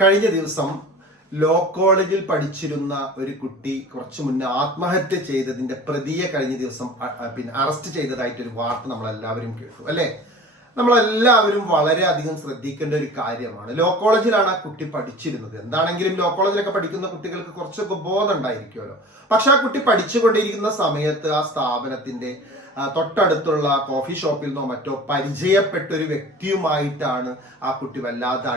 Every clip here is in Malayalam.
കഴിഞ്ഞ ദിവസം ലോ കോളേജിൽ പഠിച്ചിരുന്ന ഒരു കുട്ടി കുറച്ചു മുന്നേ ആത്മഹത്യ ചെയ്തതിന്റെ പ്രതിയെ കഴിഞ്ഞ ദിവസം അറസ്റ്റ് ചെയ്തതായിട്ടൊരു വാർത്ത നമ്മളെല്ലാവരും കേട്ടു അല്ലെ. നമ്മളെല്ലാവരും വളരെയധികം ശ്രദ്ധിക്കേണ്ട ഒരു കാര്യമാണ്. ലോ കോളേജിലാണ് ആ കുട്ടി പഠിച്ചിരുന്നത്. എന്താണെങ്കിലും ലോ കോളേജിലൊക്കെ പഠിക്കുന്ന കുട്ടികൾക്ക് കുറച്ചൊക്കെ ബോധം ഉണ്ടായിരിക്കുമല്ലോ. പക്ഷെ ആ കുട്ടി പഠിച്ചുകൊണ്ടിരിക്കുന്ന സമയത്ത് ആ സ്ഥാപനത്തിന്റെ തൊട്ടടുത്തുള്ള കോഫി ഷോപ്പിൽ നിന്നോ മറ്റോ പരിചയപ്പെട്ട ഒരു വ്യക്തിയുമായിട്ടാണ് ആ കുട്ടി വല്ലാതെ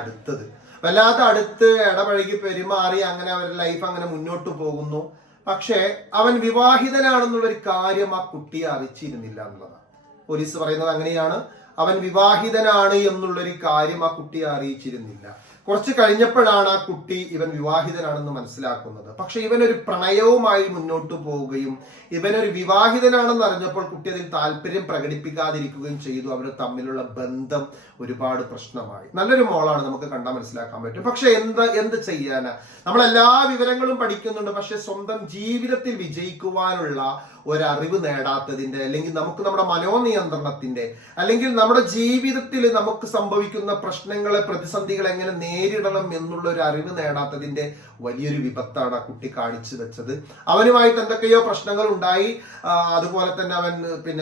അടുത്ത് ഇടപഴകി പെരുമാറി അങ്ങനെ അവരുടെ ലൈഫ് അങ്ങനെ മുന്നോട്ട് പോകുന്നു. പക്ഷേ അവൻ വിവാഹിതനാണെന്നുള്ള ഒരു കാര്യം ആ കുട്ടിയെ അറിയിച്ചിരുന്നില്ല എന്നുള്ളതാണ്. പോലീസ് പറയുന്നത് അങ്ങനെയാണ്. അവൻ വിവാഹിതനാണ് എന്നുള്ളൊരു കാര്യം ആ കുട്ടിയെ അറിയിച്ചിരുന്നില്ല. കുറച്ച് കഴിഞ്ഞപ്പോഴാണ് ആ കുട്ടി ഇവൻ വിവാഹിതനാണെന്ന് മനസ്സിലാക്കുന്നത്. പക്ഷെ ഇവനൊരു പ്രണയവുമായി മുന്നോട്ട് പോവുകയും ഇവനൊരു വിവാഹിതനാണെന്ന് അറിഞ്ഞപ്പോൾ കുട്ടി അതിൽ താല്പര്യം പ്രകടിപ്പിക്കാതിരിക്കുകയും ചെയ്തു. അവർ തമ്മിലുള്ള ബന്ധം ഒരുപാട് പ്രശ്നമായി. നല്ലൊരു മോളാണ്, നമുക്ക് കണ്ടാൽ മനസ്സിലാക്കാൻ പറ്റും. പക്ഷെ എന്ത് ചെയ്യാനാ? നമ്മളെല്ലാ വിവരങ്ങളും പഠിക്കുന്നുണ്ട്. പക്ഷെ സ്വന്തം ജീവിതത്തിൽ വിജയിക്കുവാനുള്ള ഒരറിവ് നേടാത്തതിന്റെ, അല്ലെങ്കിൽ നമുക്ക് നമ്മുടെ മനോനിയന്ത്രണത്തിന്റെ, അല്ലെങ്കിൽ നമ്മുടെ ജീവിതത്തിൽ നമുക്ക് സംഭവിക്കുന്ന പ്രശ്നങ്ങളെ, പ്രതിസന്ധികളെ എങ്ങനെ നേരിടണം എന്നുള്ള ഒരു അറിവ് നേടാത്തതിന്റെ വലിയൊരു വിപത്താണ് ആ കുട്ടി കാണിച്ചു വെച്ചത്. അവനുമായിട്ട് എന്തൊക്കെയോ പ്രശ്നങ്ങൾ ഉണ്ടായി. അതുപോലെ തന്നെ അവൻ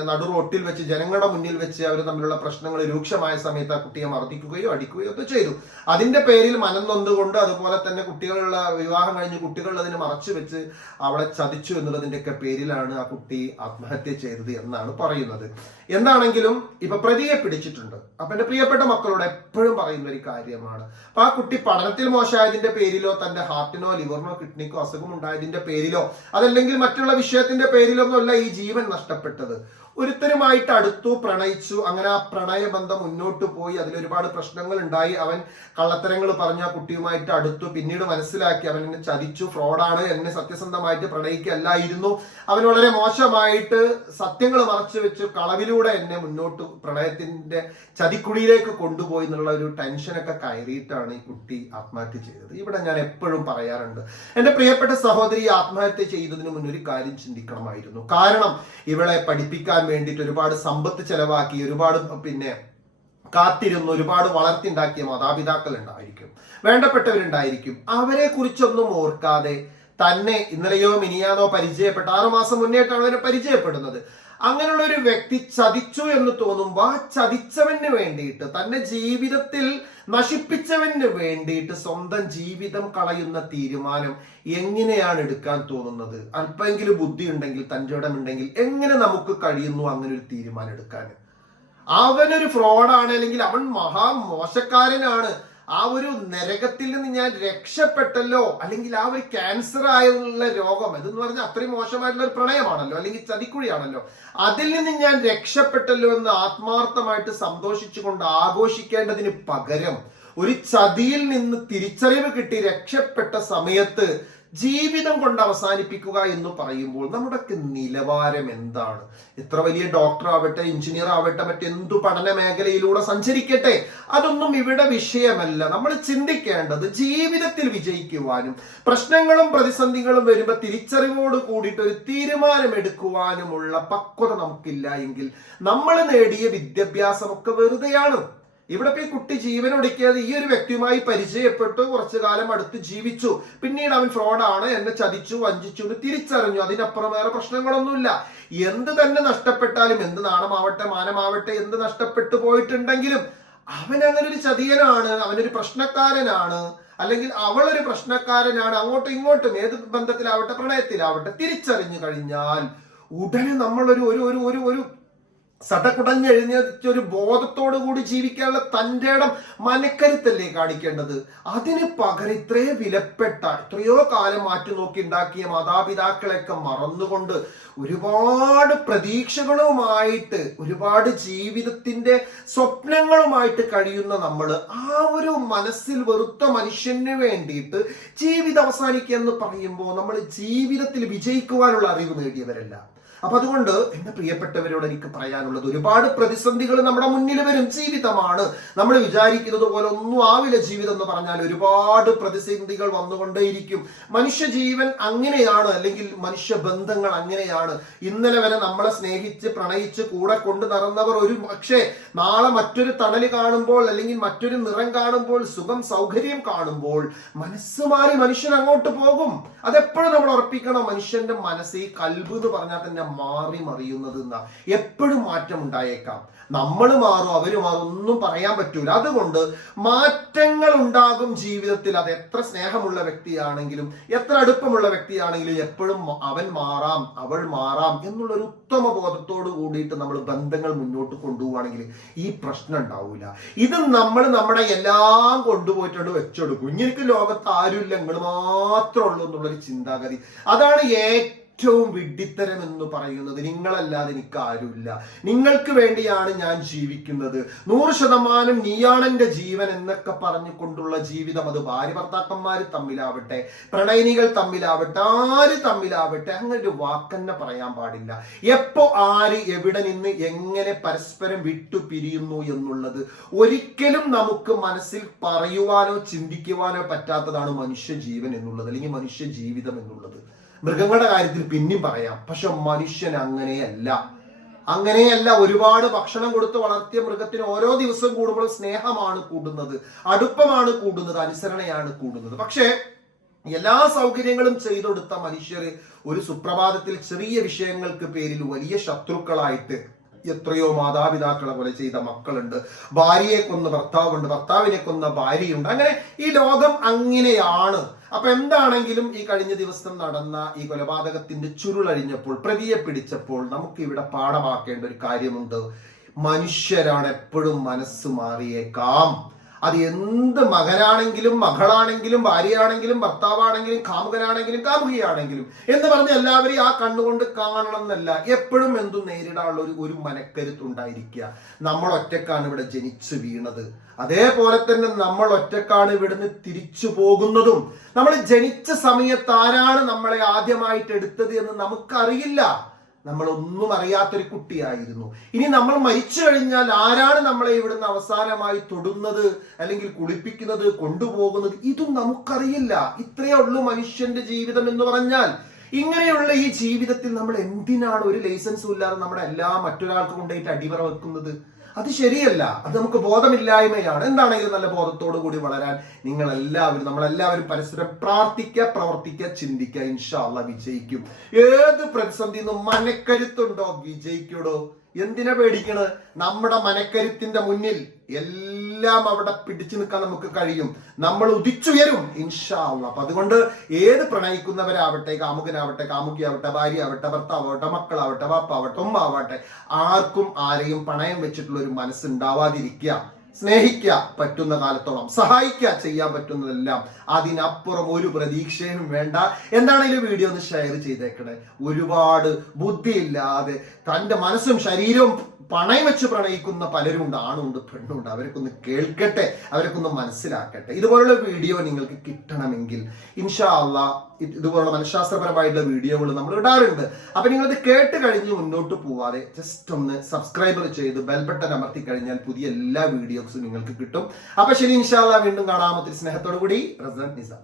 നടു റോട്ടിൽ വെച്ച് ജനങ്ങളുടെ മുന്നിൽ വെച്ച് അവർ തമ്മിലുള്ള പ്രശ്നങ്ങൾ രൂക്ഷമായ സമയത്ത് ആ കുട്ടിയെ മർദ്ദിക്കുകയോ അടിക്കുകയോ ഒക്കെ ചെയ്തു. അതിന്റെ പേരിൽ മനം നൊന്നുകൊണ്ട്, അതുപോലെ തന്നെ കുട്ടികളുള്ള വിവാഹം കഴിഞ്ഞ് കുട്ടികൾ അതിന് മറച്ചു വെച്ച് അവളെ ചതിച്ചു എന്നുള്ളതിന്റെ ഒക്കെ പേരിലാണ് ആ കുട്ടി ആത്മഹത്യ ചെയ്തത് എന്നാണ് പറയുന്നത്. എന്താണെങ്കിലും ഇപ്പൊ പ്രതിയെ പിടിച്ചിട്ടുണ്ട്. അപ്പൊ എന്റെ പ്രിയപ്പെട്ട മക്കളോട് എപ്പോഴും പറയുന്ന ഒരു കാര്യമാണ്, അപ്പൊ ആ കുട്ടി പഠനത്തിൽ മോശമായതിന്റെ പേരിലോ, തന്റെ ഹാർട്ടിനോ ലിവറിനോ കിഡ്നിക്കോ അസുഖം ഉണ്ടായതിന്റെ പേരിലോ, അതല്ലെങ്കിൽ മറ്റുള്ള വിഷയത്തിന്റെ പേരിലൊന്നും അല്ല ഈ ജീവൻ നഷ്ടപ്പെട്ടത്. ഒരുത്തരുമായിട്ട് അടുത്തു, പ്രണയിച്ചു, അങ്ങനെ ആ പ്രണയബന്ധം മുന്നോട്ട് പോയി. അതിലൊരുപാട് പ്രശ്നങ്ങൾ ഉണ്ടായി. അവൻ കള്ളത്തരങ്ങൾ പറഞ്ഞ ആ കുട്ടിയുമായിട്ട് അടുത്തു. പിന്നീട് മനസ്സിലാക്കി അവൻ എന്നെ ചതിച്ചു, ഫ്രോഡാണ്, എന്നെ സത്യസന്ധമായിട്ട് പ്രണയിക്കല്ലായിരുന്നു. അവൻ വളരെ മോശമായിട്ട് സത്യങ്ങൾ മറച്ചു വെച്ച് കളവിലൂടെ എന്നെ മുന്നോട്ട് പ്രണയത്തിന്റെ ചതിക്കുഴിയിലേക്ക് കൊണ്ടുപോയി എന്നുള്ള ഒരു ടെൻഷനൊക്കെ കയറിയിട്ടാണ് ഈ കുട്ടി ആത്മഹത്യ ചെയ്തത്. ഇവിടെ ഞാൻ എപ്പോഴും പറയാറുണ്ട്, എന്റെ പ്രിയപ്പെട്ട സഹോദരി ആത്മഹത്യ ചെയ്തതിന് മുന്നേ ഒരു കാര്യം ചിന്തിക്കണമായിരുന്നു. കാരണം ഇവളെ പഠിപ്പിക്കാൻ വേണ്ടിയിട്ട് ഒരുപാട് സമ്പത്ത് ചെലവാക്കി, ഒരുപാട് കാത്തിരുന്ന്, ഒരുപാട് വളർത്തിണ്ടാക്കിയ മാതാപിതാക്കൾ ഉണ്ടായിരിക്കും, വേണ്ടപ്പെട്ടവരുണ്ടായിരിക്കും. അവരെ കുറിച്ചൊന്നും ഓർക്കാതെ തന്നെ ഇന്നലെയോ മിനിയാനോ പരിചയപ്പെട്ട, 6 മാസം മുന്നേറ്റാണ് അവരെ പരിചയപ്പെടുന്നത്. അങ്ങനെയുള്ള ഒരു വ്യക്തി ചതിച്ചു എന്ന് തോന്നുമ്പോൾ ആ ചതിച്ചവന് വേണ്ടിയിട്ട്, തന്റെ ജീവിതത്തിൽ നശിപ്പിച്ചവന് വേണ്ടിയിട്ട് സ്വന്തം ജീവിതം കളയുന്ന തീരുമാനം എങ്ങനെയാണ് എടുക്കാൻ തോന്നുന്നത്? അല്പമെങ്കിലും ബുദ്ധി ഉണ്ടെങ്കിൽ, തൻ്റെ ഇടമുണ്ടെങ്കിൽ എങ്ങനെ നമുക്ക് കഴിയുന്നു അങ്ങനെ ഒരു തീരുമാനം എടുക്കാൻ? അവനൊരു ഫ്രോഡാണ്, അല്ലെങ്കിൽ അവൻ മോശക്കാരനാണ്, ആ ഒരു നരകത്തിൽ നിന്ന് ഞാൻ രക്ഷപ്പെട്ടല്ലോ, അല്ലെങ്കിൽ ആ ഒരു ക്യാൻസർ ആയുള്ള രോഗം, ഇതെന്ന് പറഞ്ഞാൽ അത്രയും മോശമായിട്ടുള്ള ഒരു പ്രണയമാണല്ലോ, അല്ലെങ്കിൽ ചതിക്കുഴിയാണല്ലോ, അതിൽ നിന്ന് ഞാൻ രക്ഷപ്പെട്ടല്ലോ എന്ന് ആത്മാർത്ഥമായിട്ട് സന്തോഷിച്ചുകൊണ്ട് ആഘോഷിക്കേണ്ടതിന് പകരം ഒരു ചതിയിൽ നിന്ന് തിരിച്ചറിവ് കിട്ടി രക്ഷപ്പെട്ട സമയത്ത് ജീവിതം കൊണ്ട് അവസാനിപ്പിക്കുക എന്ന് പറയുമ്പോൾ നമ്മുടെ നിലവാരം എന്താണ്? എത്ര വലിയ ഡോക്ടർ ആവട്ടെ, എഞ്ചിനീയർ ആവട്ടെ, മറ്റെന്തു പഠന മേഖലയിലൂടെ സഞ്ചരിക്കട്ടെ, അതൊന്നും ഇവിടെ വിഷയമല്ല. നമ്മൾ ചിന്തിക്കേണ്ടത് ജീവിതത്തിൽ വിജയിക്കുവാനും പ്രശ്നങ്ങളും പ്രതിസന്ധികളും വരുമ്പോൾ തിരിച്ചറിവോട് കൂടിയിട്ട് ഒരു തീരുമാനം എടുക്കുവാനുമുള്ള പക്വത നമുക്കില്ല എങ്കിൽ നമ്മൾ നേടിയ വിദ്യാഭ്യാസമൊക്കെ വെറുതെയാണ്. ഇവിടെ ഈ കുട്ടി ജീവനൊടുക്കിയത് ഈ ഒരു വ്യക്തിയുമായി പരിചയപ്പെട്ടു, കുറച്ചു കാലം അടുത്ത് ജീവിച്ചു, പിന്നീട് അവൻ ഫ്രോഡാണ്, എന്നെ ചതിച്ചു, വഞ്ചിച്ചു എന്ന് തിരിച്ചറിഞ്ഞു. അതിനപ്പുറം വേറെ പ്രശ്നങ്ങളൊന്നുമില്ല. എന്ത് തന്നെ നഷ്ടപ്പെട്ടാലും, എന്ത് നാണമാവട്ടെ, മാനമാവട്ടെ, എന്ത് നഷ്ടപ്പെട്ടു പോയിട്ടുണ്ടെങ്കിലും അവൻ അങ്ങനെ ഒരു ചതിയനാണ്, അവനൊരു പ്രശ്നക്കാരനാണ്, അല്ലെങ്കിൽ അവളൊരു പ്രശ്നക്കാരനാണ്. അങ്ങോട്ടും ഇങ്ങോട്ടും ഏത് ബന്ധത്തിലാവട്ടെ, പ്രണയത്തിലാവട്ടെ, തിരിച്ചറിഞ്ഞു കഴിഞ്ഞാൽ ഉടനെ നമ്മളൊരു ഒരു ഒരു ഒരു സടകുടഞ്ഞെഴുന്നേറ്റ് ഒരു ബോധത്തോടു കൂടി ജീവിക്കാനുള്ള തൻ്റെ ഇടം, മനക്കരുത്തല്ലേ കാണിക്കേണ്ടത്? അതിന് പകരം ഇത്രയോ വിലപ്പെട്ട, എത്രയോ കാലം മാറ്റി നോക്കി ഉണ്ടാക്കിയ മാതാപിതാക്കളെയൊക്കെ മറന്നുകൊണ്ട് ഒരുപാട് പ്രതീക്ഷകളുമായിട്ട്, ഒരുപാട് ജീവിതത്തിന്റെ സ്വപ്നങ്ങളുമായിട്ട് കഴിയുന്ന നമ്മൾ ആ ഒരു മനസ്സിൽ വെറുത്ത മനുഷ്യന് വേണ്ടിയിട്ട് ജീവിതം അവസാനിക്കുക എന്ന് പറയുമ്പോൾ നമ്മൾ ജീവിതത്തിൽ വിജയിക്കുവാനുള്ള അറിവ് നേടിയവരല്ല. അപ്പൊ അതുകൊണ്ട് എന്റെ പ്രിയപ്പെട്ടവരോട് എനിക്ക് പറയാനുള്ളത്, ഒരുപാട് പ്രതിസന്ധികൾ നമ്മുടെ മുന്നിൽ വരും. ജീവിതമാണ്, നമ്മൾ വിചാരിക്കുന്നത് പോലെ ഒന്നും ആവില്ല ജീവിതം എന്ന് പറഞ്ഞാൽ. ഒരുപാട് പ്രതിസന്ധികൾ വന്നുകൊണ്ടേയിരിക്കും. മനുഷ്യജീവൻ അങ്ങനെയാണ്, അല്ലെങ്കിൽ മനുഷ്യ ബന്ധങ്ങൾ അങ്ങനെയാണ്. ഇന്നലെ വരെ നമ്മളെ സ്നേഹിച്ച് പ്രണയിച്ച് കൂടെ കൊണ്ടു നടന്നവർ ഒരു പക്ഷേ നാളെ മറ്റൊരു തണല് കാണുമ്പോൾ, അല്ലെങ്കിൽ മറ്റൊരു നിറം കാണുമ്പോൾ, സുഖം സൗകര്യം കാണുമ്പോൾ മനസ്സ് മാറി മനുഷ്യൻ അങ്ങോട്ട് പോകും. അതെപ്പോഴും നമ്മൾ ഉറപ്പിക്കണം. മനുഷ്യന്റെ മനസ്സ്, ഈ കൽബ് എന്ന് പറഞ്ഞാൽ തന്നെ മാറി മറിയുന്നത് എന്നാ. എപ്പോഴും മാറ്റം ഉണ്ടായേക്കാം. നമ്മൾ മാറും, അവര് മാറും, ഒന്നും പറയാൻ പറ്റൂല. അതുകൊണ്ട് മാറ്റങ്ങൾ ഉണ്ടാകും ജീവിതത്തിൽ. അത് എത്ര സ്നേഹമുള്ള വ്യക്തിയാണെങ്കിലും, എത്ര അടുപ്പമുള്ള വ്യക്തിയാണെങ്കിലും, എപ്പോഴും അവൻ മാറാം, അവൾ മാറാം എന്നുള്ളൊരു ഉത്തമ ബോധത്തോട് കൂടിയിട്ട് നമ്മൾ ബന്ധങ്ങൾ മുന്നോട്ട് കൊണ്ടുപോവുകയാണെങ്കിൽ ഈ പ്രശ്നം ഉണ്ടാവില്ല. ഇത് നമ്മൾ നമ്മുടെ എല്ലാം കൊണ്ടുപോയിട്ടുണ്ട് വെച്ചെടുക്കും. ഇങ്ങനെ ലോകത്ത് ആരുമില്ല, നിങ്ങൾ മാത്രമേ ഉള്ളൂ എന്നുള്ളൊരു ചിന്താഗതി. അതാണ് ഏറ്റവും വിഡ്ഢിത്തരം എന്ന് പറയുന്നത്. നിങ്ങളല്ലാതെ എനിക്ക് ആരുമില്ല, നിങ്ങൾക്ക് വേണ്ടിയാണ് ഞാൻ ജീവിക്കുന്നത്, 100% നീയാണ് എന്റെ ജീവൻ എന്നൊക്കെ പറഞ്ഞുകൊണ്ടുള്ള ജീവിതം. അത് ഭാര്യ ഭർത്താക്കന്മാര് തമ്മിലാവട്ടെ, പ്രണയിനികൾ തമ്മിലാവട്ടെ, ആര് തമ്മിലാവട്ടെ, അങ്ങനെ ഒരു വാക്കന്നെ പറയാൻ പാടില്ല. എപ്പോ ആര് എവിടെ നിന്ന് എങ്ങനെ പരസ്പരം വിട്ടു പിരിയുന്നു എന്നുള്ളത് ഒരിക്കലും നമുക്ക് മനസ്സിൽ പറയുവാനോ ചിന്തിക്കുവാനോ പറ്റാത്തതാണ് മനുഷ്യ ജീവൻ എന്നുള്ളത്, അല്ലെങ്കിൽ മനുഷ്യ ജീവിതം എന്നുള്ളത്. മൃഗങ്ങളുടെ കാര്യത്തിൽ പിന്നെയും പറയാം, പക്ഷെ മനുഷ്യൻ അങ്ങനെയല്ല. ഒരുപാട് ഭക്ഷണം കൊടുത്ത് വളർത്തിയ മൃഗത്തിന് ഓരോ ദിവസം കൂടുമ്പോൾ സ്നേഹമാണ് കൂടുന്നത്, അടുപ്പമാണ് കൂടുന്നത്, അനുസരണയാണ് കൂടുന്നത്. പക്ഷേ എല്ലാ സൗകര്യങ്ങളും ചെയ്തെടുത്ത മനുഷ്യർ ഒരു സുപ്രഭാതത്തിൽ ചെറിയ വിഷയങ്ങൾക്ക് പേരിൽ വലിയ ശത്രുക്കളായിട്ട്, എത്രയോ മാതാപിതാക്കളെ പോലെ ചെയ്ത മക്കളുണ്ട്, ഭാര്യയെ കൊന്ന ഭർത്താവുണ്ട്, ഭർത്താവിനെ കൊന്ന ഭാര്യയുണ്ട്. അങ്ങനെ ഈ ലോകം അങ്ങനെയാണ്. അപ്പൊ എന്താണെങ്കിലും ഈ കഴിഞ്ഞ ദിവസം നടന്ന ഈ കൊലപാതകത്തിന്റെ ചുരുളഴിഞ്ഞപ്പോൾ, പ്രതിയെ പിടിച്ചപ്പോൾ നമുക്ക് ഇവിടെ പാഠമാക്കേണ്ട ഒരു കാര്യമുണ്ട്. മനുഷ്യരാണ്, എപ്പോഴും മനസ്സ് മാറിയേക്കാം. അത് എന്ത് മകനാണെങ്കിലും മകളാണെങ്കിലും ഭാര്യയാണെങ്കിലും ഭർത്താവാണെങ്കിലും കാമുകനാണെങ്കിലും കാമുകിയാണെങ്കിലും എന്ന് പറഞ്ഞ് എല്ലാവരെയും ആ കണ്ണുകൊണ്ട് കാണണം എന്നല്ല. എപ്പോഴും എന്തും നേരിടാനുള്ള ഒരു മനക്കരുത്തുണ്ടായിരിക്കുക. നമ്മൾ ഒറ്റക്കാണ് ഇവിടെ ജനിച്ചു വീണത്, അതേപോലെ തന്നെ നമ്മൾ ഒറ്റക്കാണ് ഇവിടുന്ന് തിരിച്ചു പോകുന്നതും. നമ്മൾ ജനിച്ച സമയത്ത് ആരാണ് നമ്മളെ ആദ്യമായിട്ട് എടുത്തത് എന്ന് നമുക്കറിയില്ല. നമ്മളൊന്നും അറിയാത്തൊരു കുട്ടിയായിരുന്നു. ഇനി നമ്മൾ മരിച്ചു കഴിഞ്ഞാൽ ആരാണ് നമ്മളെ ഇവിടുന്ന് അവസാനമായി തൊടുന്നത്, അല്ലെങ്കിൽ കുളിപ്പിക്കുന്നത്, കൊണ്ടുപോകുന്നത്, ഇതും നമുക്കറിയില്ല. ഇത്രയേ ഉള്ളൂ മനുഷ്യന്റെ ജീവിതം എന്ന് പറഞ്ഞാൽ. ഇങ്ങനെയുള്ള ഈ ജീവിതത്തിൽ നമ്മൾ എന്തിനാണ് ഒരു ലൈസൻസും ഇല്ലാതെ നമ്മുടെ എല്ലാം മറ്റൊരാൾക്ക് കൊണ്ടുപോയിട്ട് അടിവറ വെക്കുന്നത്? അത് ശരിയല്ല. അത് നമുക്ക് ബോധമില്ലായ്മയാണ്. എന്താണെങ്കിലും നല്ല ബോധത്തോടു കൂടി വളരാൻ നമ്മളെല്ലാവരും പരസ്പരം പ്രാർത്ഥിക്കുക, പ്രവർത്തിക്കുക, ചിന്തിക്കുക. ഇൻഷാ അല്ലാഹ് വിജയിക്കും. ഏത് പ്രതിസന്ധിന്നും മനക്കരുത്തുണ്ടോ വിജയിക്കൂടോ. എന്തിനാ പേടിക്കണത്? നമ്മുടെ മനക്കരുത്തിന്റെ മുന്നിൽ എല്ലാം അവിടെ പിടിച്ചു നിൽക്കാൻ നമുക്ക് കഴിയും. നമ്മൾ ഉദിച്ചുയരും ഇൻഷാ അല്ലാഹ്. അപ്പൊ അതുകൊണ്ട് ഏത് പ്രണയിക്കുന്നവരാവട്ടെ, കാമുകനാവട്ടെ, കാമുകിയാവട്ടെ, ഭാര്യയാവട്ടെ, ഭർത്താവട്ടെ, മക്കളാവട്ടെ, വാപ്പാവട്ടെ, ഉമ്മാവട്ടെ, ആർക്കും ആരെയും പണയം വെച്ചിട്ടുള്ള ഒരു മനസ്സുണ്ടാവാതിരിക്കുക. സ്നേഹിക്കുക, പറ്റുന്ന കാലത്തോളം സഹായിക്കുക, ചെയ്യാൻ പറ്റുന്നതെല്ലാം. അതിനപ്പുറം ഒരു പ്രതീക്ഷയും വേണ്ട. എന്താണെങ്കിലും വീഡിയോ ഒന്ന് ഷെയർ ചെയ്തേക്കണേ. ഒരുപാട് ബുദ്ധിയില്ലാതെ തന്റെ മനസ്സും ശരീരവും പണയം വെച്ച് പ്രണയിക്കുന്ന പലരുണ്ട്, ആണുണ്ട്, പെണ്ണുണ്ട്. അവർക്കൊന്ന് കേൾക്കട്ടെ, അവർക്കൊന്ന് മനസ്സിലാക്കട്ടെ. ഇതുപോലുള്ള വീഡിയോ നിങ്ങൾക്ക് കിട്ടണമെങ്കിൽ ഇൻഷാ അല്ലാഹ് ഇതുപോലുള്ള മനഃശാസ്ത്രപരമായിട്ടുള്ള വീഡിയോകൾ നമ്മൾ ഇടാറുണ്ട്. അപ്പൊ നിങ്ങളത് കേട്ട് കഴിഞ്ഞ് മുന്നോട്ട് പോവാതെ ജസ്റ്റ് ഒന്ന് സബ്സ്ക്രൈബ് ചെയ്ത് ബെൽ ബട്ടൺ അമർത്തി കഴിഞ്ഞാൽ പുതിയ എല്ലാ വീഡിയോസും നിങ്ങൾക്ക് കിട്ടും. അപ്പൊ ശരി, ഇൻഷാ അല്ലാഹ് വീണ്ടും കാണാം. ഒത്തിരി സ്നേഹത്തോടു കൂടി റസൻ നിസാം.